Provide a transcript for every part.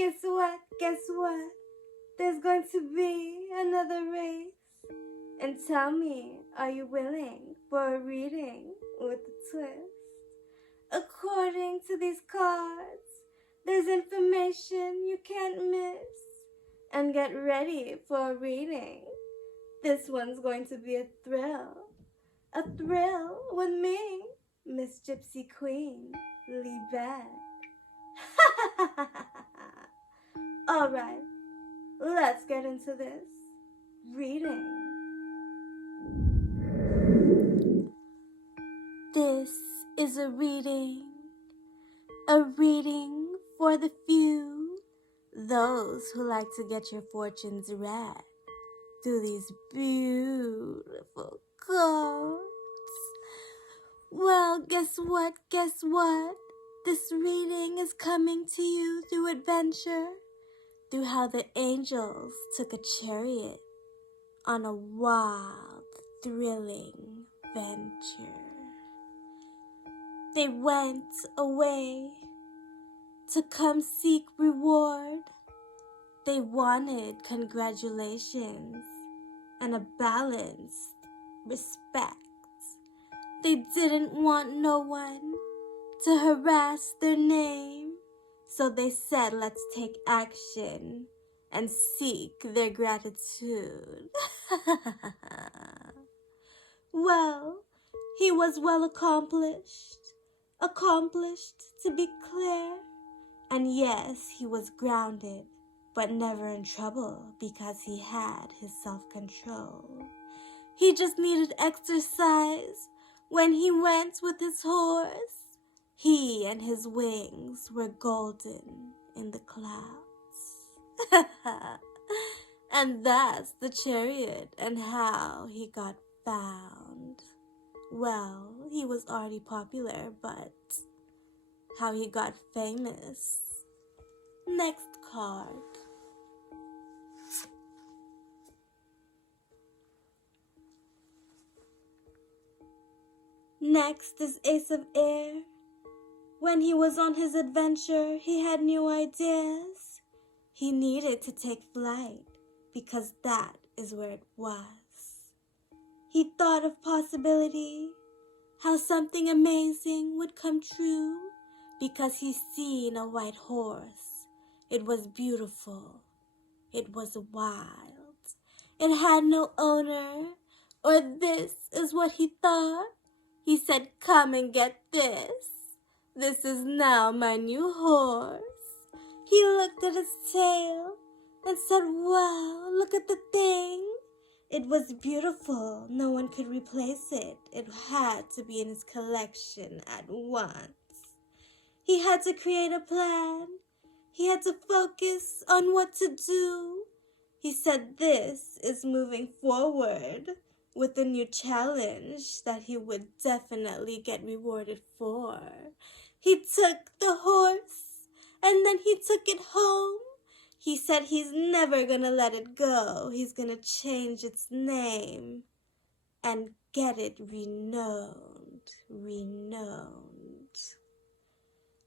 Guess what? Guess what? There's going to be another race. And tell me, are you willing for a reading with a twist? According to these cards, there's information you can't miss. And get ready for a reading. This one's going to be a thrill. A thrill with me, Miss Gypsy Queen, Līkè. Alright, let's get into this reading. This is a reading for the few, those who like to get your fortunes read through these beautiful cards. Well, guess what? Guess what? This reading is coming to you through adventure, through how the angels took a chariot on a wild, thrilling venture. They went away to come seek reward. They wanted congratulations and a balanced respect. They didn't want no one to harass their name, so they said, let's take action and seek their gratitude. Well, he was well accomplished to be clear, and yes, he was grounded, but never in trouble because he had his self-control. He just needed exercise when he went with his horse. He and his wings were golden in the clouds. And that's the chariot and how he got found. Well, he was already popular, but how he got famous. Next card. Next is Ace of Air. When he was on his adventure, he had new ideas. He needed to take flight because that is where it was. He thought of possibility, how something amazing would come true because he seen a white horse. It was beautiful. It was wild. It had no owner, or this is what he thought. He said, come and get this. This is now my new horse. He looked at his tail and said, wow, look at the thing. It was beautiful. No one could replace it. It had to be in his collection at once. He had to create a plan. He had to focus on what to do. He said this is moving forward with a new challenge that he would definitely get rewarded for. He took the horse and then he took it home. He said he's never gonna let it go. He's gonna change its name and get it renowned.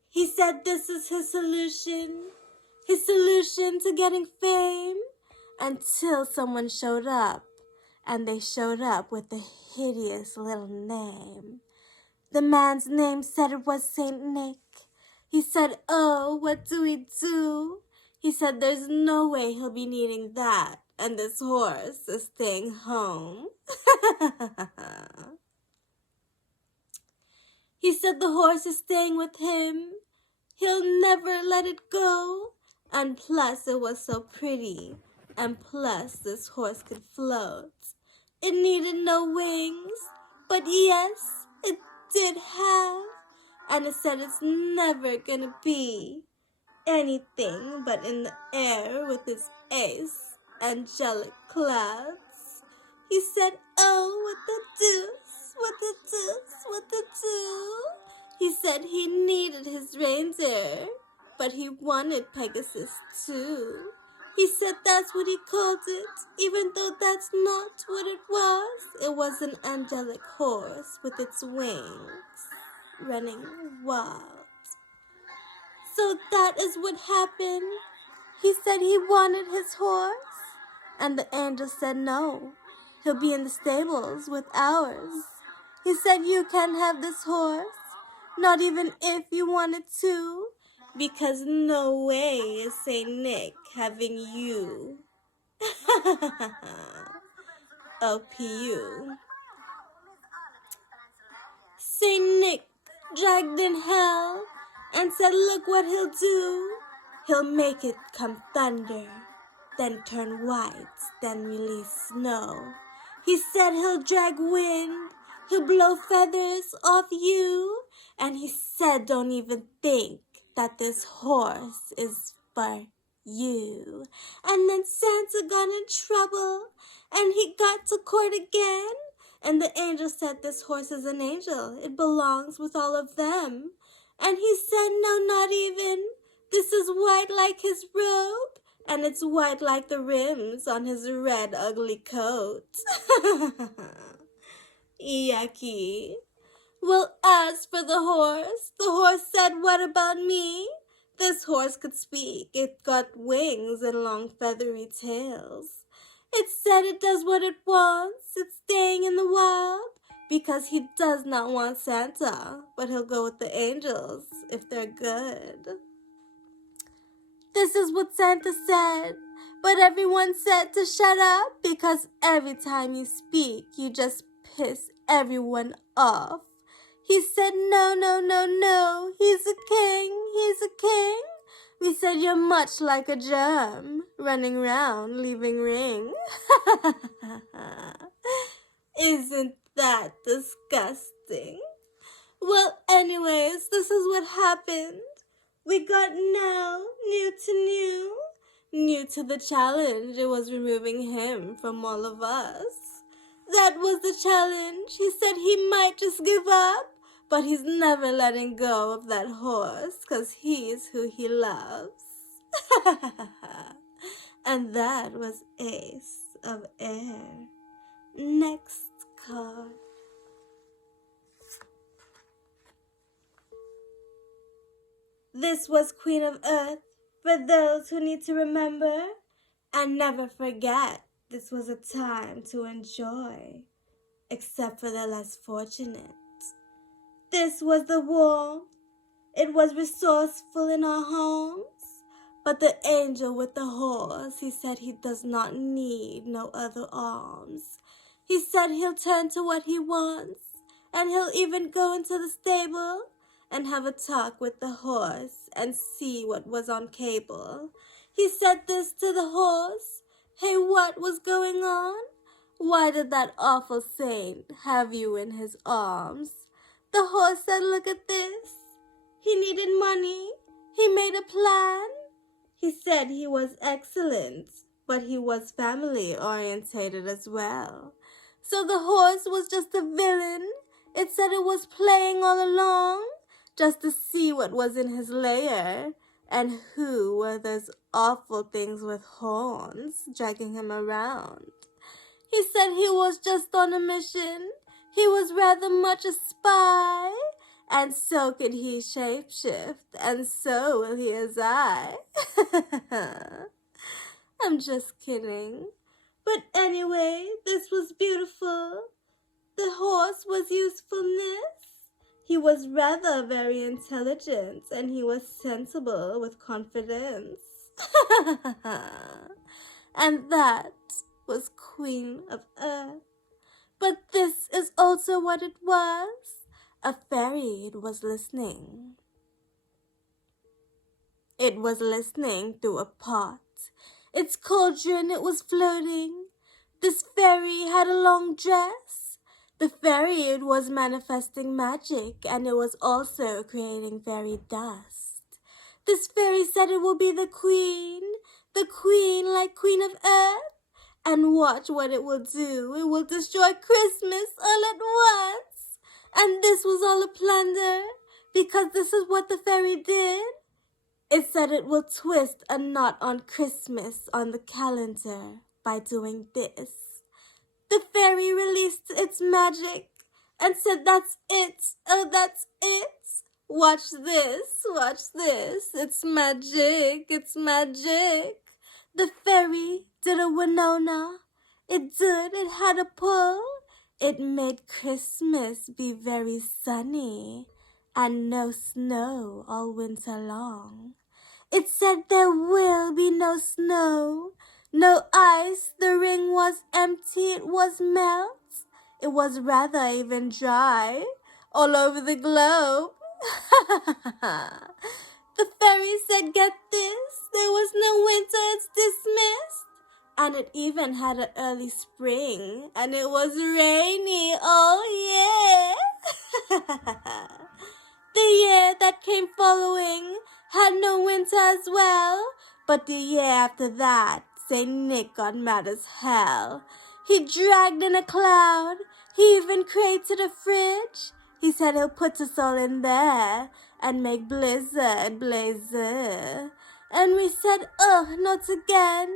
He said this is his solution to getting fame, until someone showed up, and they showed up with a hideous little name. The man's name said it was Saint Nick. He said, oh, what do we do? He said there's no way he'll be needing that, and this horse is staying home. He said the horse is staying with him. He'll never let it go. And plus it was so pretty. And plus this horse could float. It needed no wings, but yes, it did have. And it said it's never gonna be anything but in the air with its ace, angelic clouds. He said, oh, what the deuce, what the deuce, what the deuce. He said he needed his reindeer, but he wanted Pegasus too. He said that's what he called it, even though that's not what it was. It was an angelic horse with its wings, running wild. So that is what happened. He said he wanted his horse, and the angel said no, he'll be in the stables with ours. He said you can't have this horse, not even if you wanted to, because no way is Saint Nick having you. OPU. Saint Nick dragged in hell and said, look what he'll do. He'll make it come thunder, then turn white, then release snow. He said he'll drag wind, he'll blow feathers off you, and he said don't even think that this horse is for you. And then Santa got in trouble, and he got to court again, and the angel said this horse is an angel, it belongs with all of them. And he said no, not even. This is white like his robe, and it's white like the rims on his red, ugly coat. Yucky. Well, as for the horse said, what about me? This horse could speak. It got wings and long feathery tails. It said it does what it wants. It's staying in the wild because he does not want Santa, but he'll go with the angels if they're good. This is what Santa said, but everyone said to shut up because every time you speak, you just piss everyone off. He said, no, no, no, no, he's a king, he's a king. We said, you're much like a germ, running round, leaving ring. Isn't that disgusting? Well, anyways, this is what happened. We got now new to the challenge. It was removing him from all of us. That was the challenge. He said he might just give up, but he's never letting go of that horse because he's who he loves. And that was Ace of Air. Next card. This was Queen of Earth for those who need to remember and never forget this was a time to enjoy, except for the less fortunate. This was the warmth. It was resourceful in our homes. But the angel with the horse, he said he does not need no other arms. He said he'll turn to what he wants, and he'll even go into the stable and have a talk with the horse and see what was on cable. He said this to the horse. Hey, what was going on? Why did that awful saint have you in his arms? The horse said, look at this. He needed money. He made a plan. He said he was excellent, but he was family-orientated as well. So the horse was just a villain. It said it was playing all along, just to see what was in his lair, and who were those awful things with horns dragging him around. He said he was just on a mission. He was rather much a spy, and so could he shapeshift, and so will he as I. I'm just kidding. But anyway, this was beautiful. The horse was usefulness. He was rather very intelligent, and he was sensible with confidence. And that was Queen of Earth. But this is also what it was. A fairy was listening. It was listening through a pot. Its cauldron, it was floating. This fairy had a long dress. The fairy, it was manifesting magic, and it was also creating fairy dust. This fairy said it will be the queen like Queen of Earth. And watch what it will do. It will destroy Christmas all at once. And this was all a plunder, because this is what the fairy did. It said it will twist a knot on Christmas on the calendar by doing this. The fairy released its magic and said, that's it. Oh, that's it. Watch this, it's magic, it's magic. The fairy did a Winona, it had a pull. It made Christmas be very sunny, and no snow all winter long. It said there will be no snow, no ice, the ring was empty, it was melt. It was rather even dry, all over the globe. The fairy said, get this, there was no winter, it's dismissed. And it even had an early spring, and it was rainy, oh yeah. The year that came following had no winter as well, but the year after that, Saint Nick got mad as hell. He dragged in a cloud, he even created a fridge. He said he'll put us all in there and make blizzard blazer. And we said, ugh, not again.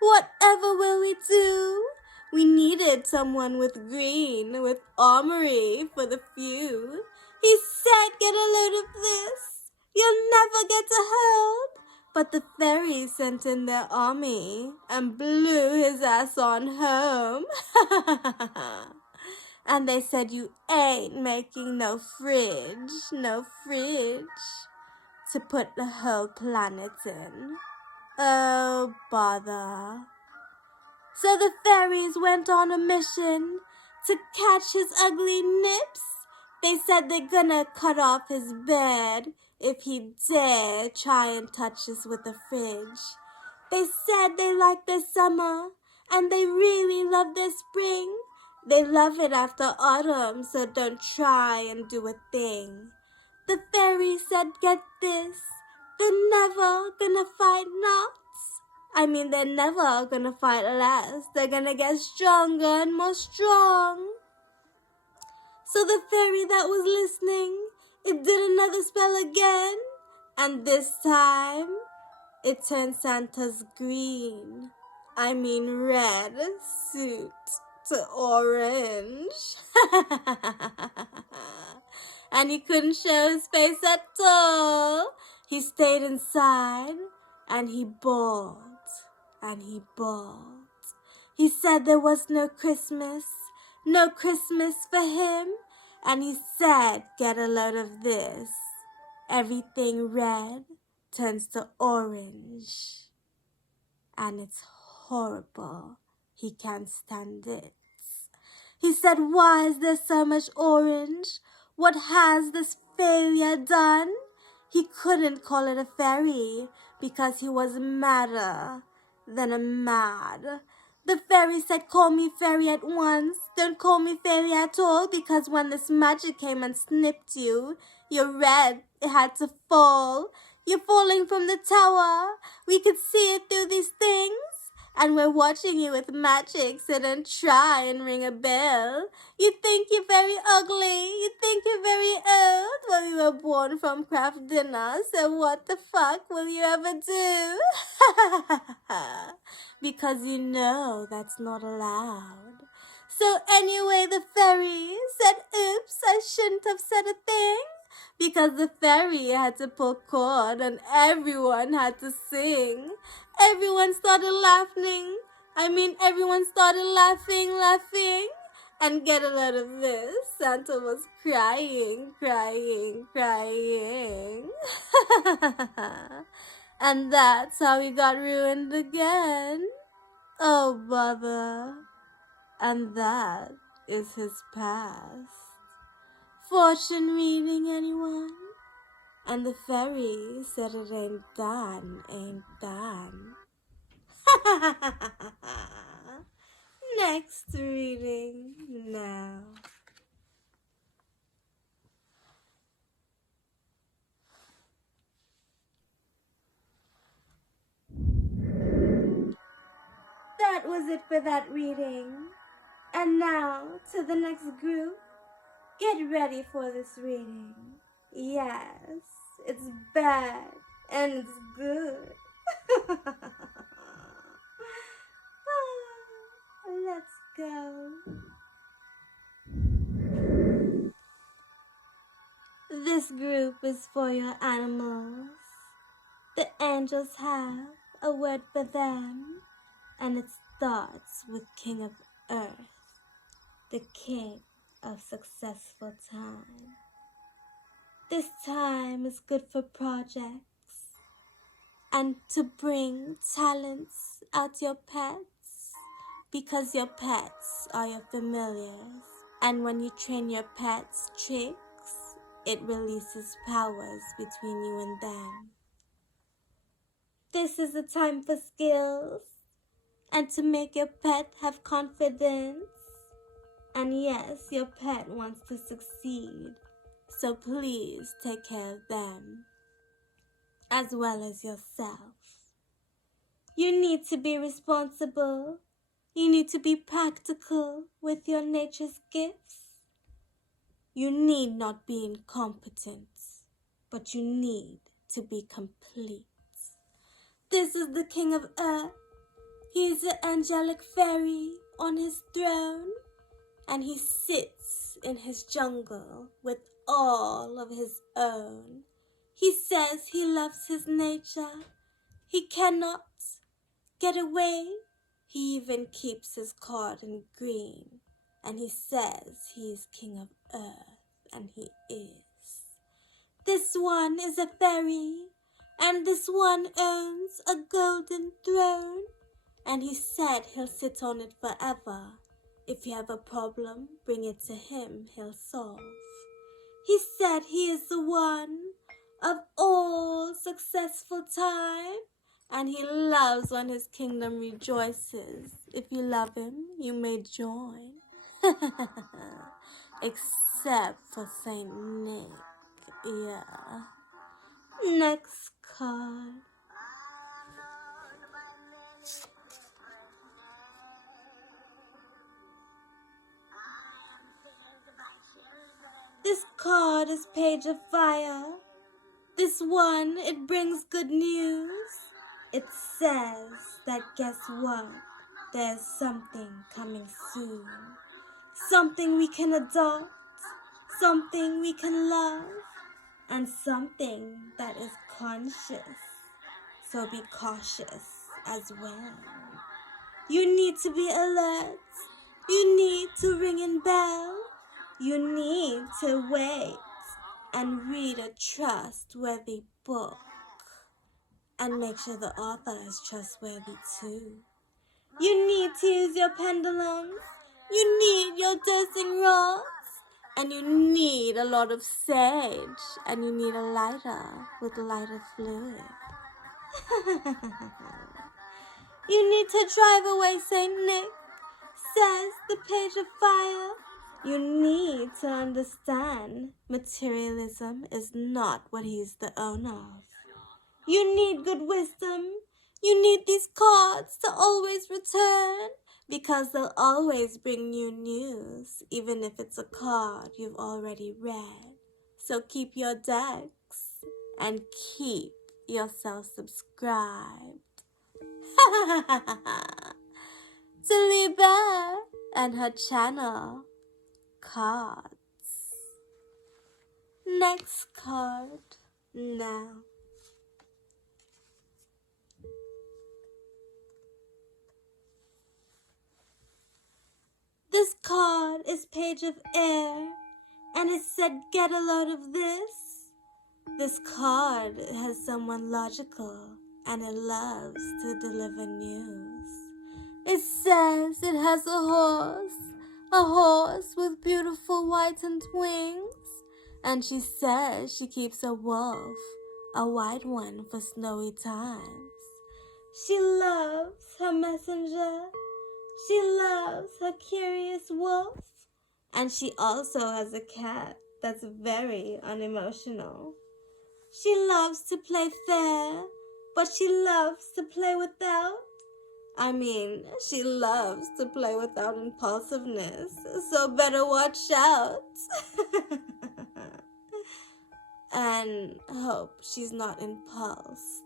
Whatever will we do? We needed someone with green, with armory for the few. He said, get a load of this. You'll never get a hold. But the fairies sent in their army and blew his ass on home. And they said, you ain't making no fridge to put the whole planet in. Oh, bother. So the fairies went on a mission to catch his ugly nips. They said they're gonna cut off his bed if he dare try and touch us with a fridge. They said they like their summer and they really love their spring. They love it after autumn, so don't try and do a thing. The fairy said, get this, they're never gonna fight knots. I mean, they're never gonna fight less. They're gonna get stronger and more strong. So the fairy that was listening, it did another spell again. And this time, it turned Santa's green, red suit to orange. And he couldn't show his face at all. He stayed inside and he bawled and he bawled. He said there was no Christmas for him. And he said, get a load of this. Everything red turns to orange. And it's horrible. He can't stand it. He said, why is there so much orange? What has this failure done? He couldn't call it a fairy because he was madder than a mad. The fairy said, call me fairy at once. Don't call me fairy at all, because when this magic came and snipped you, you're red, it had to fall. You're falling from the tower. We could see it through these things. And we're watching you with magic, so don't try and ring a bell. You think you're very ugly. You think you're very old. Well, you were born from craft dinner, so what the fuck will you ever do? Because you know that's not allowed. So anyway, the fairy said, oops, I shouldn't have said a thing. Because the fairy had to pull cord and everyone had to sing. Everyone started laughing. Everyone started laughing. And get a load of this, Santa was crying. And that's how he got ruined again. Oh, bother. And that is his past. Fortune reading, anyone? And the fairy said it ain't done. Next reading now. That was it for that reading. And now to the next group. Get ready for this reading. Yes, it's bad and it's good. Let's go. This group is for your animals. The angels have a word for them, and it starts with King of Earth, the king of successful time. This time is good for projects and to bring talents out your pets, because your pets are your familiars, and when you train your pets tricks, it releases powers between you and them. This is a time for skills and to make your pet have confidence. And yes, your pet wants to succeed, so please take care of them as well as yourself. You need to be responsible. You need to be practical with your nature's gifts. You need not be incompetent, but you need to be complete. This is the King of Earth. He is an angelic fairy on his throne, and he sits in his jungle with all of his own. He says he loves his nature. He cannot get away. He even keeps his card in green, and he says he is King of Earth, and he is. This one is a fairy, and this one owns a golden throne, and he said he'll sit on it forever. If you have a problem, bring it to him, he'll solve. He said he is the one of all successful time, and he loves when his kingdom rejoices. If you love him, you may join. Except for Saint Nick, yeah. Next card. This card is Page of Fire. This one, it brings good news. It says that guess what? There's something coming soon. Something we can adopt. Something we can love. And something that is conscious. So be cautious as well. You need to be alert. You need to ring in bell. You need to wait and read a trustworthy book. And make sure the author is trustworthy too. You need to use your pendulums. You need your dosing rods. And you need a lot of sage. And you need a lighter with lighter fluid. You need to drive away Saint Nick, says the Page of Fire. You need to understand materialism is not what he's the owner of. You need good wisdom. You need these cards to always return, because they'll always bring new news, even if it's a card you've already read. So keep your decks and keep yourself subscribed. To Lībè and her channel, Cards. Next card now. This card is Page of Air, and it said get a load of this. This card has someone logical, and it loves to deliver news. It says it has a horse with beautiful whitened wings, and she says she keeps a wolf, a white one for snowy times. She loves her messenger. She loves her curious wolf, and she also has a cat that's very unemotional. She loves to play fair, but she loves to play without. She loves to play without impulsiveness, so better watch out. And hope she's not impulsed.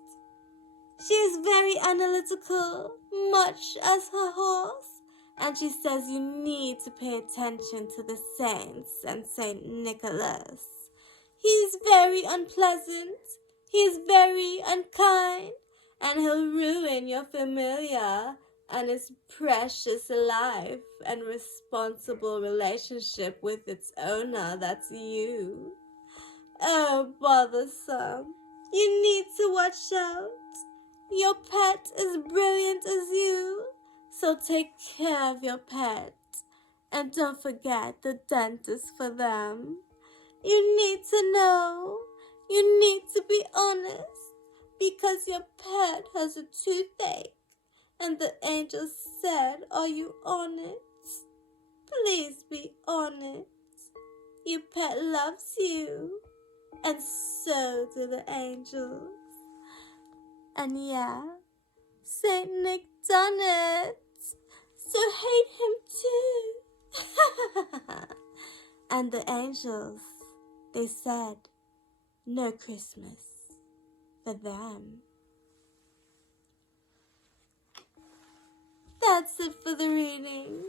She is very analytical, much as her horse, and she says you need to pay attention to the saints and Saint Nicholas. He's very unpleasant, he's very unkind, and he'll ruin your familiar and its precious life and responsible relationship with its owner, that's you. Oh, bothersome. You need to watch out. Your pet is brilliant as you, so take care of your pet. And don't forget the dentist for them. You need to know. You need to be honest, because your pet has a toothache. And the angel said, are you honest? Please be honest. Your pet loves you. And so do the angels. And yeah, Saint Nick done it. So hate him too. And the angels, they said, no Christmas for them. That's it for the reading.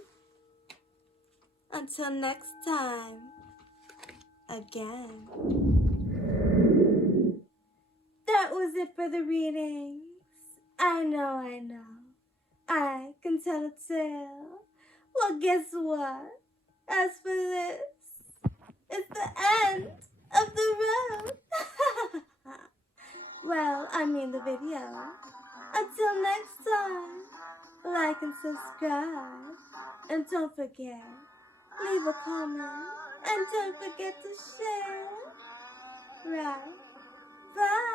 Until next time, again. That was it for the readings. I know. I can tell a tale. Well, guess what? As for this, it's the end of the road. Well, I mean the video. Until next time, like and subscribe. And don't forget, leave a comment. And don't forget to share. Right. Bye.